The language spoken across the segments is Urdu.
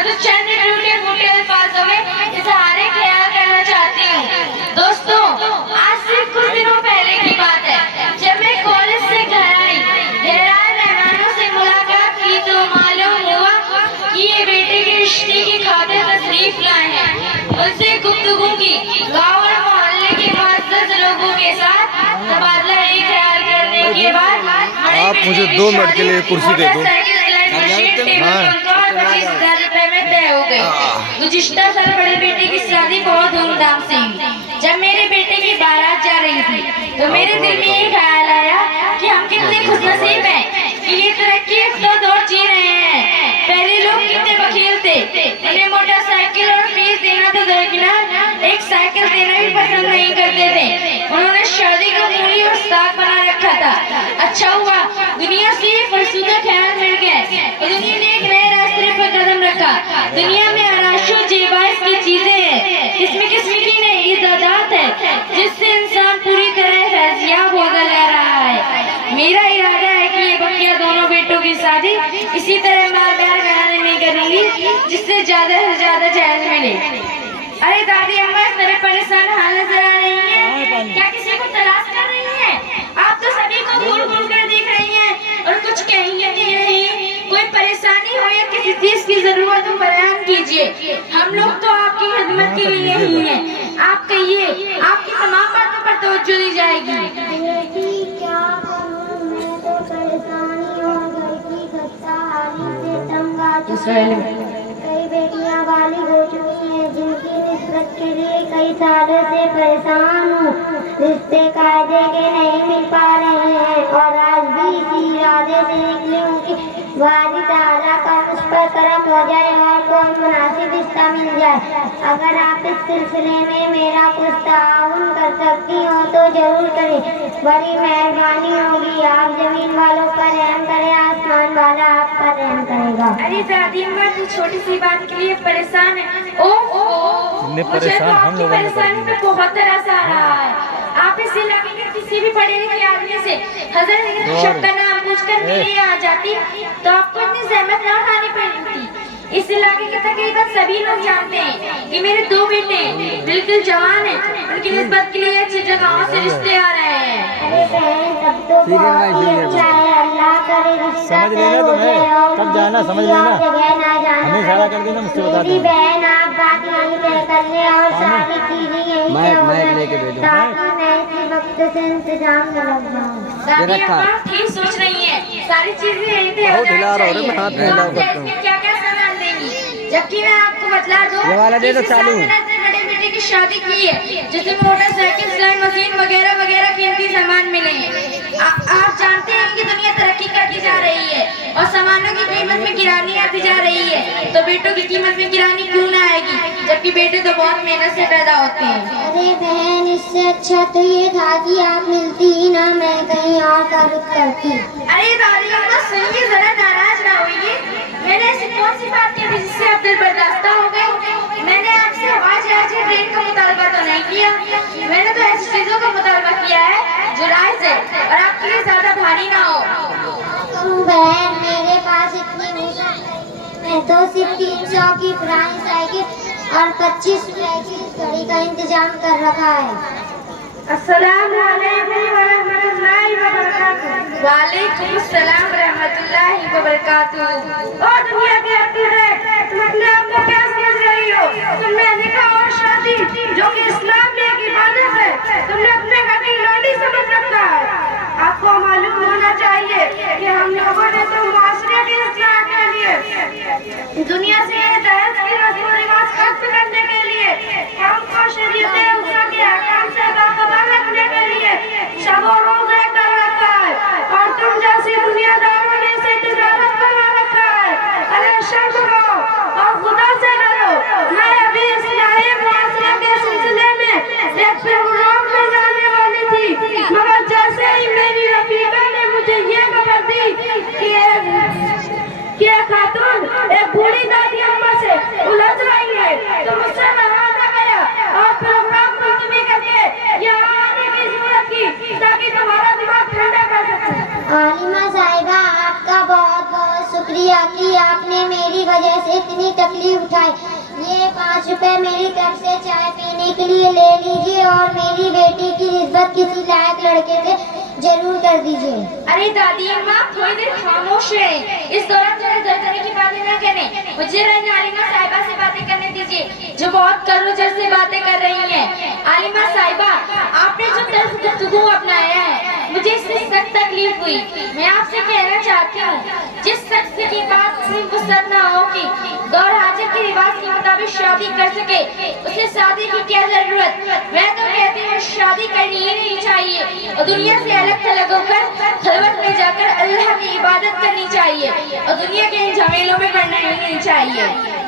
میں تو چند ٹوٹے پھوٹے الفاظوں میں اظہار خیال کرنا چاہتی ہوں۔ دوستوں، آج سے کچھ دنوں پہلے کی بات ہے، جب میں کالج سے گھر آئی، ڈھیرائے مہمانوں سے ملاقات کی تو معلوم ہوا کہ یہ بیٹے کے رشتے کی خاطر تشریف لائے ہیں۔ ان سے گفتگو کی، گاؤں اور محلے کے معزز لوگوں کے ساتھ تبادلہ خیال کرنے کے بعد آپ مجھے 2 منٹ کے لیے کرسی دے دو۔ گزشتہ سال بڑے بیٹے کی شادی بہت دھوم دھام سے ہوئی۔ جب میرے بیٹے کی بارات جا رہی تھی تو میرے دل میں یہ خیال آیا کہ ہم کتنے خوش نصیب ہیں کہ یہ ترقی یافتہ دور جی رہے ہیں۔ پہلے لوگ کتنے بخیل تھے، انہیں موٹر سائیکل اور فیس دینا تو درکنار ایک سائیکل دینا بھی پسند نہیں کرتے تھے۔ انہوں نے شادی کو مولی اور ساگ بنا رکھا تھا۔ اچھا ہوا دنیا سے یہ فرسودہ خیال مل گئے اور دنیا نے ایک نئے راستے پر قدم رکھا۔ دنیا میں آرائش و جیبائش کی چیزیں ہیں، قسم قسم کی نئی ایجادات ہے جس سے انسان پوری طرح فیضیاب ہوتا جا رہا ہے۔ میرا ارادہ ہے کہ یہ بقیہ دونوں بیٹوں کی شادی اسی طرح مالدار گھرانے میں کروں گی جس سے زیادہ سے زیادہ جہیز ملے۔ ارے دادی اماں اس طرح پریشان حال نظر آ رہی ہیں، کیا کسی کو تلاش کر رہی ہیں؟ آپ تو سبھی کو گھور گھور کر دیکھ رہی ہیں اور کچھ کہیں گے نہیں۔ کوئی پریشانی ہو یا کسی چیز کی ضرورت ہو بیان کیجیے، ہم لوگ تو آپ کی خدمت کے لیے ہی ہیں۔ آپ کہیے، آپ کی تمام باتوں پر توجہ دی جائے گی۔ بیٹی کیا کروں، میں تو پریشانی اور گھر کی خستہ حالی سے تنگ آ چکی ہوں۔ کئی بیٹیاں بالغ ہو چکی ہیں جن کی نسبت کے لیے کئی سالوں سے پریشان ہوں۔ رشتے قاعدے کے نہیں مل پا رہے ہیں اور آج بھی اسی ارادے سے نکلی ہوں کہ باری تعالیٰ کا مجھ پر کرم ہو جائے اور کوئی مناسب رشتہ مل جائے۔ اگر آپ اس سلسلے میں میرا کچھ تعاون کر سکتی ہوں تو ضرور کریں، بڑی مہربانی ہوگی۔ آپ زمین والوں پر رحم کریں، آسمان والا آپ پر رحم کرے گا۔ ارے دادی اماں تو چھوٹی سی بات کے لیے پریشان ہے۔ مجھے تو آپ کی پریشانی میں بہت طرح سے آ رہا ہے۔ آپ اس علاقے کے کسی بھی پڑھے لکھے آدمی سے حضرت شب کا نام پوچھ کر میرے یہاں جاتی تو آپ کو اتنی زحمت نہ اٹھانی پڑتی۔ اس علاقے کے تقریباً سبھی لوگ جانتے ہیں کہ میرے 2 بیٹے بالکل جوان ہیں، ان کی نسبت کے لیے اچھی جگہوں سے رشتے آ رہے ہیں۔ ارے بہن تب تو بہت ہی اچھا ہے، اللہ کرے رشتہ طے ہو جائے اور کسی اور جگہ نہ جانا پڑے۔ میری بہن آپ بات یہیں طے کر لیں اور شادی کی بھی یہیں سے ہو جائے تاکہ میں اسی وقت سے انتظام میں لگ جاؤں۔ دادی اماں ٹھیک سوچ رہی ہیں، ساری چیزیں یہیں پہ ہو جانی چاہیے۔ آپ کیا کیا سامان دیں گی؟ جبکہ میں آپ کو بتلا دوں کہ اسی سال میں نے اپنے بڑے بیٹے کی شادی کی ہے جس میں موٹر سائیکل، سلائی مشین وغیرہ وغیرہ قیمتی سامان ملے ہیں۔ آپ جانتے ہیں کہ دنیا ترقی کرتی جا رہی ہے اور سامانوں کی قیمت میں گرانی آتی جا رہی ہے، تو بیٹوں کی قیمت میں گرانی کیوں نہ آئے گی جبکہ بیٹے تو بہت محنت سے پیدا ہوتے ہیں۔ ارے بہن اس سے اچھا تو یہ تھا کہ آپ ملتی ہی نہ، میں کہیں اور کا رخ کرتی۔ ارے دادی اماں سنیے، ذرا ناراض نہ ہوئیے۔ میں نے ایسی کون سی بات کی جس سے آپ دل برداشتہ ہو گئے؟ میں نے آپ سے ہوائی جہاز یا ٹرین کا مطالبہ تو نہیں کیا، میں نے تو ایسی چیزوں کا مطالبہ کیا ہے جو رائج ہے اور آپ کے لیے زیادہ بھاری نہ ہو۔ بہن میرے پاس اتنی وسعت نہیں ہے، میں تو صرف 300 کی پرانی سائیکل اور 25 روپے کی گھڑی کا انتظام کر رکھا ہے۔ السلام علیکم ورحمۃ اللہ وبرکاتہ۔ وعلیکم السلام ورحمۃ اللہ وبرکاتہ۔ اور دنیا کے عقیدے، تم اپنے آپ کو کیا سمجھ رہی ہو؟ تم نے نکاح اور شادی جو کہ اسلام میں ایک عبادت ہے، تم نے اپنے گھر کی لونڈی سمجھ رکھا ہے۔ آپ کو معلوم ہونا چاہیے کہ ہم لوگوں نے تو معاشرے کی اصلاح کے لیے، دنیا سے دہیج کی رسم و رواج ختم کرنے کے لیے، ہم کو شریعت اولیٰ کے احکام سے باخبر رکھنے کے لیے شب و روز ایک کر رکھا ہے اور تم جیسی دنیا داروں نے اسے تجارت بنا رکھا ہے۔ ارے شرم کرو اور خدا سے ڈرو۔ میں ابھی اصلاحی معاشرے کے سلسلے میں ایک پروگرام میں جانے والی تھی، مگر جیسے ہی میری رفیقہ نے مجھے یہ خبر دی کہ خاتون ایک بوڑھی دادی اماں سے الجھ رہی ہے تو مجھ سے روانہ گیا اور پروگرام ملتوی کر کے یہاں آنے کی ضرورت کی تاکہ شکریہ کہ آپ نے میری وجہ سے اتنی تکلیف اٹھائی. یہ 5 روپے میری طرف سے چائے پینے کے لیے لے لیجیے اور میری بیٹی کی نسبت کسی لائق لڑکے سے ضرور کر دیجیے. ارے دادی اماں تھوڑی دیر خاموش رہیں. اس دوران ذرا دردنے کی باتیں نہ کریں. مجھے عالمہ صاحبہ سے باتیں کرنے دیجیے جو بہت کروجر سے باتیں کر رہی ہیں. عالمہ صاحبہ آپ نے جو طرز گفتگو اپنایا ہے مجھے اس سے سخت تکلیف ہوئی. میں آپ سے کہنا چاہتی ہوں جس شخص کی بات صرف وسعت نہ ہو کہ دور حاضر کے رواج کے مطابق شادی کر سکے اسے شادی کی کیا ضرورت. میں تو کہتی ہوں شادی کرنی ہی نہیں چاہیے اور دنیا سے الگ تھلگ ہو کر خلوت میں جا کر اللہ کی عبادت کرنی چاہیے اور دنیا کے ان جھمیلوں میں پڑنا ہی نہیں چاہیے.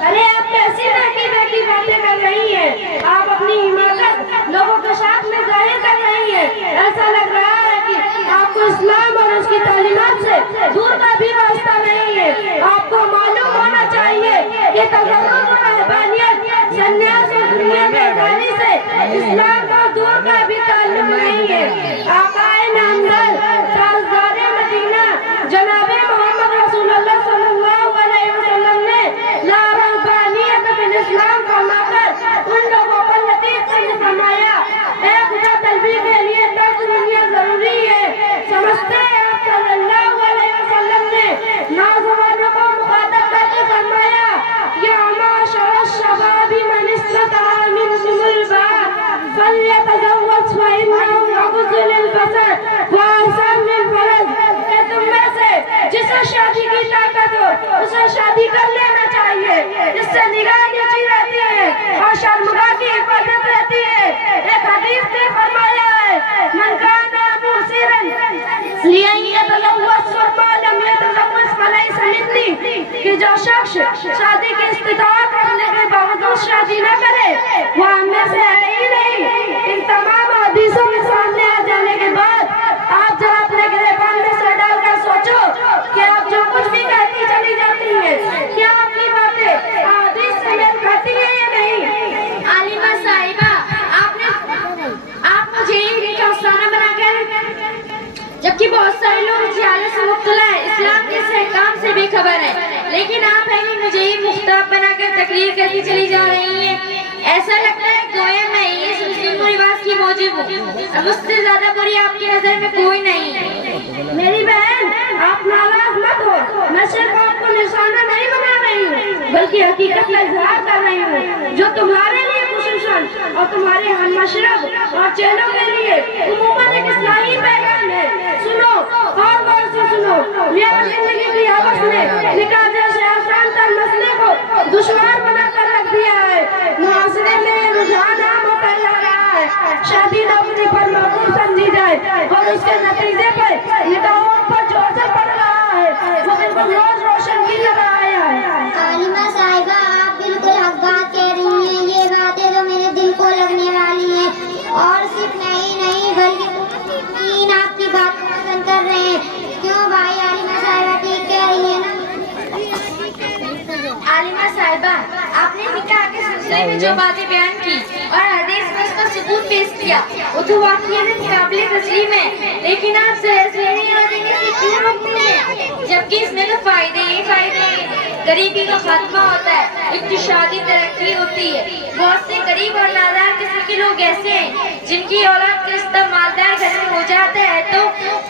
ارے آپ کیسی بیٹھی بیٹھی باتیں کر رہی ہیں. آپ اپنی حماقت لوگوں کے ساتھ میں ظاہر کر رہی ہیں. ایسا لگ رہا ہے کہ آپ کو اسلام اور اس کی تعلیمات سے دور کا بھی واسطہ نہیں ہے. آپ کو معلوم ہونا چاہیے کہ تجرب و رہبانیت سنیاس اور دنیا میں ازاری سے اسلام کو دور کا بھی تعلق نہیں ہے. آقائے نامدار تاجدار مدینہ جناب محمد رسول اللہ صلی اللہ علیہ وسلم نے لا رہبانیت فی الاسلام فرما کر ان لوگوں پر لطیف سے فرمایا اے خدا طلبی کے لیے ترک دنیا ضروری ہے. سمجھتے ہیں آپ صلی اللہ علیہ وسلم نے نوجوانوں کو مخاطب کر کے فرمایا یا معاشر الشباب من استطاع منکم الباء فلیتزوج فإنه یغض للبصر وأحسن للفرج. کہ تم میں سے جسے شادی کی طاقت ہو اسے شادی کر لینا چاہیے. جس سے نگاہ نیچی رہتی ہے اور شرمگاہ کی حفاظت رہتی ہے. ایک حدیث نے فرمایا ہے من کان موسرا لأن يتزوج ثم لم يتزوج فليس مني. کہ جو شخص شادی کی استطاعت رکھنے کے باوجود شادی نہ کرے وہ ہم میں سے ہے ہی نہیں. ان تمام حدیثوں کے سامنے آ جانے کے بعد آپ ذرا اپنے گریبان میں سر ڈال کر سوچو کہ آپ جو کچھ بھی کہتی چلی جاتی ہیں کیا آپ کی باتیں حدیث سے میل کھاتی ہیں یا نہیں. عالمہ صاحبہ آپ مجھے ایک افسانہ بنا کر جبکہ بہت سارے لوگ اس جہالت سے مبتلا ہے اسلام کے اس احکام سے بے خبر ہے لیکن آپ ہیں مجھے ہی مختاب بنا کر تقریر کرتی چلی جا رہی ہیں. ایسا لگتا ہے گویا میں اس مسلم رواج کی موجب ہوں. مجھ سے زیادہ بری آپ کی نظر میں کوئی نہیں. میری بہن آپ ناراض مت ہو. میں صرف آپ کو نشانہ نہیں بنا رہی ہوں بلکہ حقیقت کا اظہار کر رہی ہوں جو تمہارے لیے خصوصاً اور تمہارے ہم مشرب اور چہلوں کے لیے عموماً ایک اصلاحی پیغام ہے. سنو اور غور سے سنو. میرا زندگی کی حوث نے نکاح جیسے آسان تر مسئلے کو دشوار بنا کر رکھ دیا ہے. معاشرے میں رجحان عام ہوتا جا رہا ہے. شادی نوکری پر مقبول سمجھی جائے اور اس کے نتیجے پر نکاحوں پر جو اثر پڑ رہا ہے وہ بالکل روز روشن کی طرح آیا ہے. عالمہ صاحبہ آپ بالکل حق بات کہہ رہی ہیں. یہ باتیں تو میرے دل کو لگنے والی ہیں اور صرف میں ہی نہیں بلکہ تین آپ کی بات کو پسند کر رہے ہیں. کیوں بھائی عالمہ صاحبہ ٹھیک کہہ رہی ہیں نا. عالمہ صاحبہ آپ نے نکاح کے سلسلے میں جو باتیں بیان کی اور حدیث میں اس کا ثبوت پیش کیا وہ تو واقعی قابل تسلیم ہے لیکن آپ سہی اور دینے سے کیوں روکتے ہیں جبکہ اس میں تو فائدے ہی فائدے ہیں. غریبی کا خاتمہ ہوتا ہے اقتصادی ترقی ہوتی ہے. بہت سے غریب اور نادار قسم کے لوگ ایسے ہیں جن کی اولاد کا رشتہ مالدار گھر میں ہو جاتا ہے تو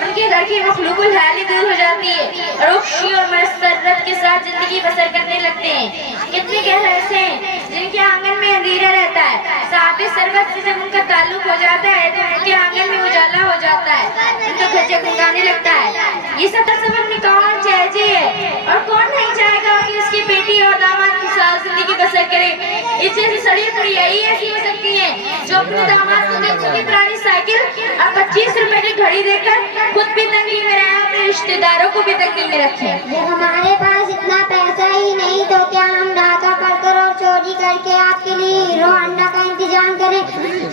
ان کے گھر کی مخلوق الحال ہی دور ہو جاتی ہے اور خوشی اور مسرت کے ساتھ زندگی بسر کرنے لگتے ہیں. کتنے گھر ایسے ہیں جن کے آنگن میں اندھیرا رہتا ہے. صحابہ سربت سے جب ان کا تعلق ہو جاتا ہے تو ان کے آنگن میں اجالا ہو جاتا ہے ان کا گھر جگمگانے لگتا ہے. یہ سب تصور نکاح اور جائزی ہے اور کون نہیں چاہے گا کہ اس کی بیٹی اور داماد کے ساتھ زندگی بسر کرے. اس جیسی سڑی پڑی یہی ایسی ہو سکتی ہے جو اپنے داماد کو 300 کی پرانی سائیکل اور 25 روپے کی گھڑی دے کر خود بھی تنگی میں رہے اپنے رشتے داروں کو بھی تنگی میں رکھے. جب ہمارے پاس اتنا پیسہ ہی نہیں تو کیا ہم ڈاکہ پڑھ کر اور چوری کر کے آپ کے لیے ہیرو ہونڈا کا انتظام کریں.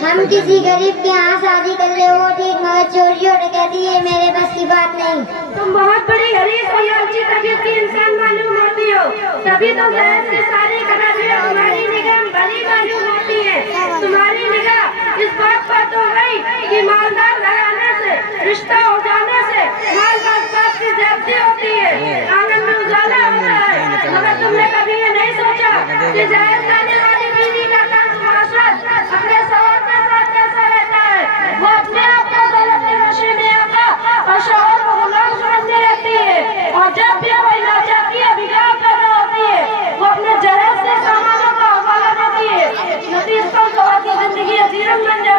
ہم کسی غریب کے یہاں شادی کر لے وہ ٹھیک مگر چوری اور ڈکیتی ہے میرے بس کی بات نہیں. تم بہت بڑی حریص اور اچھی طبیعت کی انسان معلوم ہوتی ہو تبھی تو ظاہر سے ساری قدریں ہماری نگاہ بڑی معلوم ہوتی ہے. تمہاری نگاہ اس بات پر تو گئی کہ مالدار گھرانے سے رشتہ ہو جانے سے مال باپ کی زیادتی ہوتی ہے. آنگن میں اجالا ہو